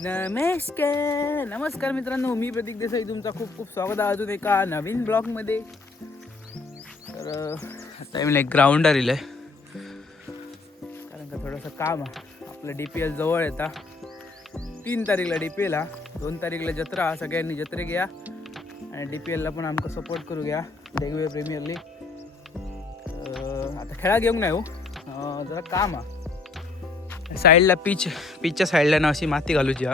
नमस्कार मित्रांनो, मी प्रतीक देसाई तुमचा खूप खूप स्वागत आहे अजून एका नवीन ब्लॉगमध्ये. तर आता मी ग्राउंडवर इलं आहे कारण का थोडंसं काम आहे. आपलं DPL जवळ येता. 3 तारीखला DPL हा, 2 तारीखला जत्रा. सगळ्यांनी जत्रे घ्या आणि DPLला पण आमचं सपोर्ट करू घ्या. वेगवेगळे प्रीमियर लीग आता खेळा घेऊन नाही हो, जरा काम आहे. साईडला पिचच्या साईडला ना अशी माती घालूची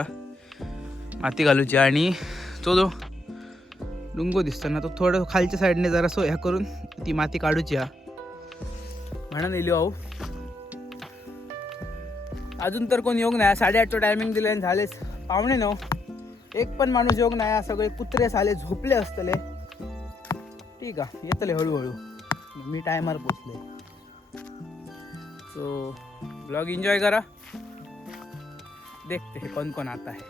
आणि तो जो डुंगो दिसतो ना तो थोडं खालच्या साईडने जरा सो ह्या करून ती माती काढूची म्हणून येलो आहो. अजून तर कोण योग नाही. 8:30चं टायमिंग दिले आणि झालेच 8:45. एक पण माणूस योग नाही. सगळे कुत्रे साले झोपले असतले. ठीक आहे, येतले हळूहळू. मी टायमार पोचले. सो ब्लॉग एन्जॉय करा. देखते हे कोण कोण आता आहे.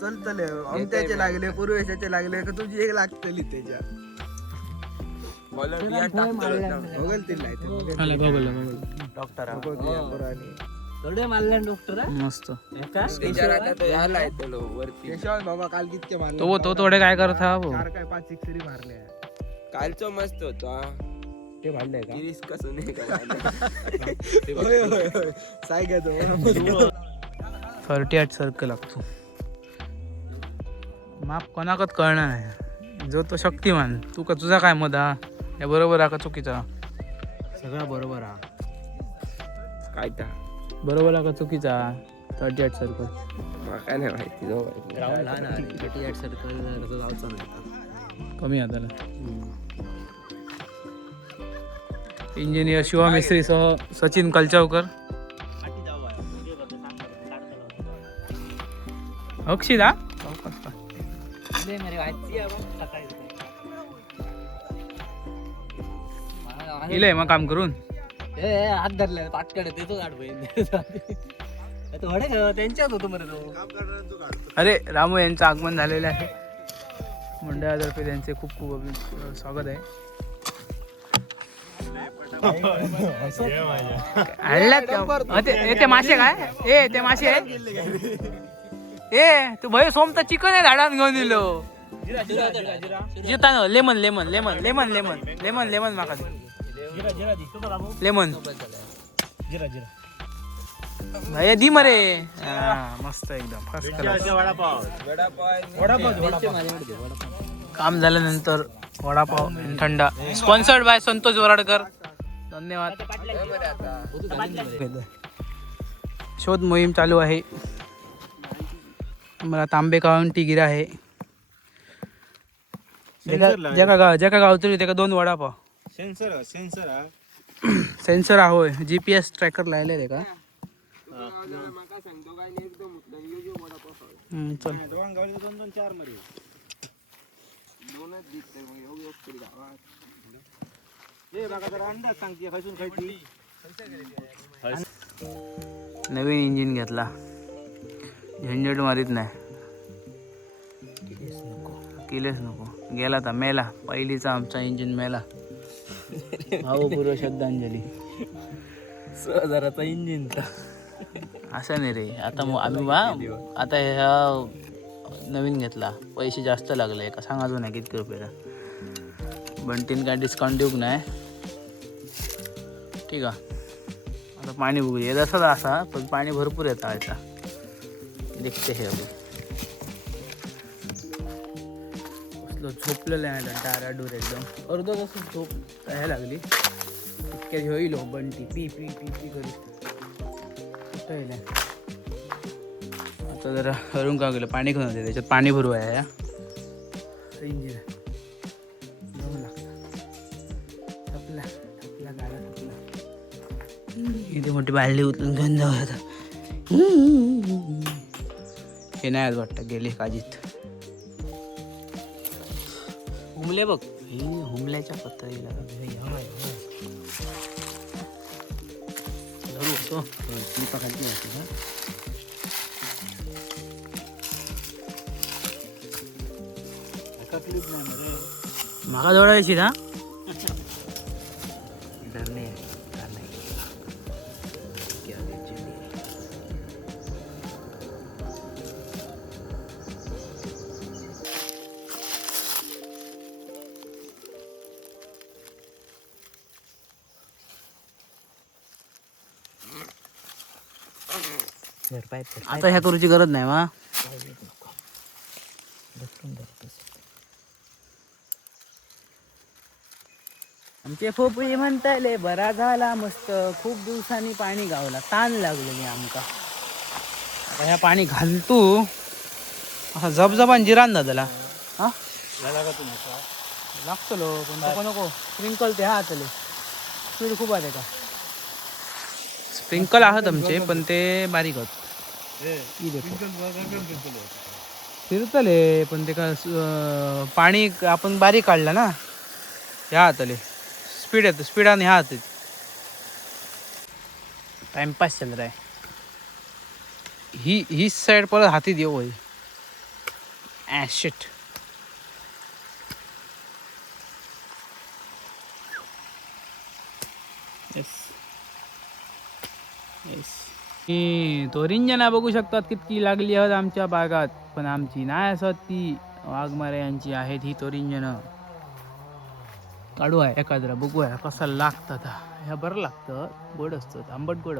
चलतले अमत्याचे लागले, पूर्वेशाचे लागले का तुझी एक लागतली त्याच्या मस्त बाबा काल कितके मारले तो थोडे काय करत हा भाऊ? 4 काय 5 सिक्सरी मारले. कालचं मस्त होतो ते भांडले का कसं नाही साय घ्या 38 सर्कल लागतो. माप कोणाकच कळणार नाही. जो तो शक्तिमान. तू का तुझा काय मत हा? या बरोबर हा का चुकीचा? सगळा बरोबर हा. काय तर बरोबर हा का चुकीचा? 38 सर्कल काय नाही माहिती. ग्राउंड लहान आहे. 38 सर्कल तसं जायचं नाही. कमी आहे त्याला. इंजिनियर शिवा मिस्त्रीसह सचिन कलचावकर, अक्षिता इलय मग काम करून हात धरले पाटकडे देतो त्यांच्यात होतो मरे तो. अरे रामू यांचं आगमन झालेलं आहे. मंडळातर्फे त्यांचे खूप खूप स्वागत आहे. ते मासे काय ते मासे आहे. तू भय सोमता चिकन आहे झाडान घेऊन दिलो. जिता lemon lemon lemon lemon lemon lemon lemon माका लेमन भैया दी मरे. मस्त एकदम फर्स्ट क्लास. काम झाल्यानंतर वडापाव थंडा स्पॉन्सर्ड बाय संतोष वराडकर. धन्यवाद. शोध मोहीम चालू आहे. मला तांबे काउंटी गिरा आहे. ज्याका गावतली त्याका 2 वडापाव. सेन्सर होय. GPS ट्रॅकर लायले रे का? चल नवीन इंजिन घेतला. झंझट मारीत नाही. केलेच नको. गेला तर मेला. पहिलीचा आमचा इंजिन मेला. भावपूर्व श्रद्धांजली. 6000चा इंजिन असं नाही रे. आता आम्ही आता ह्या नवीन घेतला. पैसे जास्त लागले का सांग अजून नाही किती रुपयाला. बंटीन काय डिस्काउंट देऊ नाही. ठीक आहे. आता पाणी बघूया. जसा असा पण पाणी भरपूर येतं आता. देखते हे अभि कसलं झोपलेलं आहे. डाराडूर एकदम अर्ध कसं झोप यायला लागली. इतक्या होईल बंटी पी पी पी पी करी. आता जरा हरून का गेलं पाणी घेऊन होते. त्याच्यात पाणी भरू आहे या इंजिन जाऊ लागतं. थपला थपला गाडा थपला. इथे मोठी बाळली उचलून घेऊन जाऊ. आता हे नाही आज वाटतं गेले काजीत. हुमले बघ. हुमल्याच्या पत्ता मागा जोडायची ना. आता ह्या करूची गरज नाही वा. आमचे फोपळी म्हणताले बरा झाला मस्त, खूप दिवसांनी पाणी गावला, ताण लागलेली आमका. आता ह्या पाणी घालतू असा जबजबान जिरान दादाला हा लागतो लो पण नको नको स्प्रिंकल ते हा आतले स्पीड खूप आहे का. स्प्रिंकल आहात आमचे पण ते बारीक होत फिरतले पण ते का पाणी आपण बारीक काढलं ना ह्या हातले स्पीड येतं स्पीडाने ह्या हात टाइमपास चल रहा है. ही साइड परत हाती देऊ होई शिट. तोरिंजना बघू शकतात कितकी लागली आहेत आमच्या बागात, पण आमची नाही असत ती वाघमारे यांची आहेत ही तोरिंजन. काढू आहे एखाद्या बघूया कसा लागतात. ह्या बरं लागतं, गोड असतं, आंबट गोड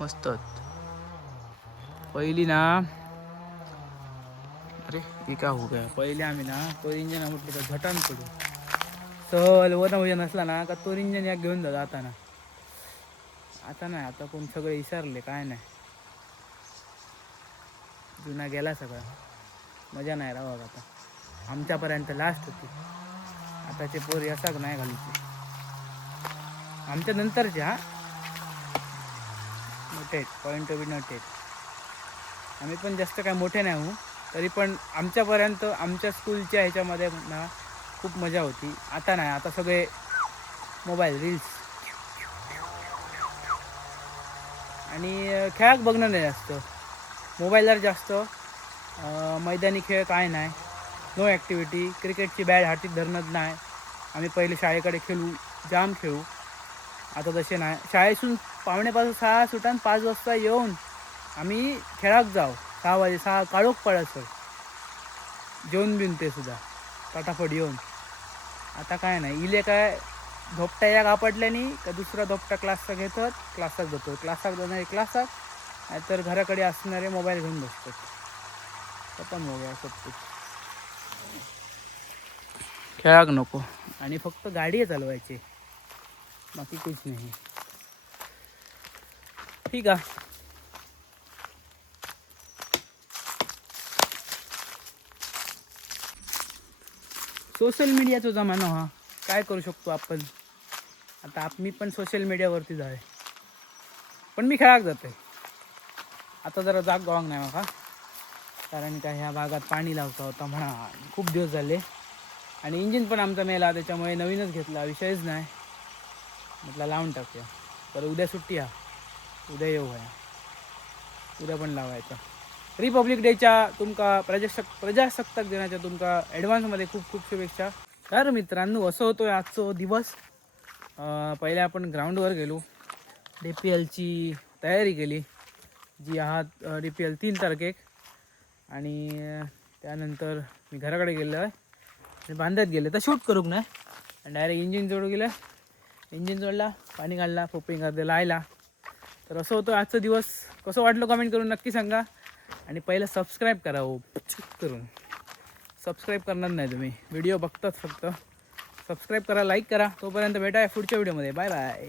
मस्त. पहिली ना अरे ही का हो काय पहिले आम्ही ना तोरिंजना म्हटलं तर झटान पडू सहल वजन नसला ना का तोरिंजन या घेऊन जा जाताना. आता नाही, आता कोण सगळे विसरले काय नाही, जुना गेला सगळा, मजा नाही राहा आता. आमच्यापर्यंत लास्ट होती, आताचे पोरी असाच नाही घालूचे. आमच्या नंतरचे हा मोठे पॉईंट बी नोटेड. आम्ही पण जास्त काय मोठे नाही हो, तरी पण आमच्यापर्यंत आमच्या स्कूलच्या ह्याच्यामध्ये ना खूप मजा होती. आता नाही, आता सगळे मोबाईल रील्स आणि खेळाक बघणं नाही जास्त, मोबाईलवर जास्त. मैदानी खेळ काय नाही, नो ॲक्टिव्हिटी. क्रिकेटची बॅट हातीत धरणंच नाही. आम्ही पहिले शाळेकडे खेळू, जाम खेळू, आता तसे नाही. शाळेतून 5:45 सुटान 5 वाजता येऊन आम्ही खेळाक जाऊ. 6 वाजे 6 काळोख पडत सर जेवण बिन ते सुद्धा फटाफट येऊन. आता काय नाही, इले काय धोपटा या आपटल्याने का दुसरा धोपटा क्लासचा घेतात, क्लासात जातो, क्लासात जाणारे क्लासात, नाहीतर घराकडे असणारे मोबाईल घेऊन बसतात. खतम हो गया सब कुछ. खेळाक नको आणि फक्त गाडी चालवायची, बाकी कुछ नाही. ठीक आहे. सोशल मीडियाचा जमाना हा, काय करू शकतो आपण. आता मी पण सोशल मीडियावरतीच आहे, पण मी खेळाक जाते. आता जरा जाग गवांग नाही माका, कारण का ह्या भागात पाणी लावता होता म्हणा खूप दिवस झाले. आणि इंजिन पण आमचा मेला, त्याच्यामुळे नवीनच घेतला, विषयच नाही. म्हटलं लावून टाकूया. तर उद्या सुट्टी हा, उद्या येऊ आहे, उद्या पण लावायचा. रिपब्लिक डेच्या तुमका प्रजासत्ताक दिनाच्या तुमका ॲडव्हान्समध्ये खूप खूप शुभेच्छा. तर मित्रांनो, असं होतो आजचा दिवस. पहिले आपण ग्राउंडवर गेलो, DPLची तयारी केली, जी आहात DPL 3 तारखेक. आणि त्यानंतर मी घराकडे गेलो आहे आणि बांधत गेले तर शूट करूक नाही, आणि डायरेक्ट इंजिन जोडू गेलं. इंजिन जोडला, पाणी काढला, पोपिंग अर्धे लायला. तर असं होतं आजचा दिवस. कसं वाटलं कमेंट करून नक्की सांगा. आणि पहिलं सबस्क्राईब करा हो करून. सबस्क्राईब करणार नाही तुम्ही, व्हिडिओ बघतात फक्त. सबस्क्राईब करा, लाईक करा. तोपर्यंत भेटा पुढच्या व्हिडिओमध्ये. Bye bye.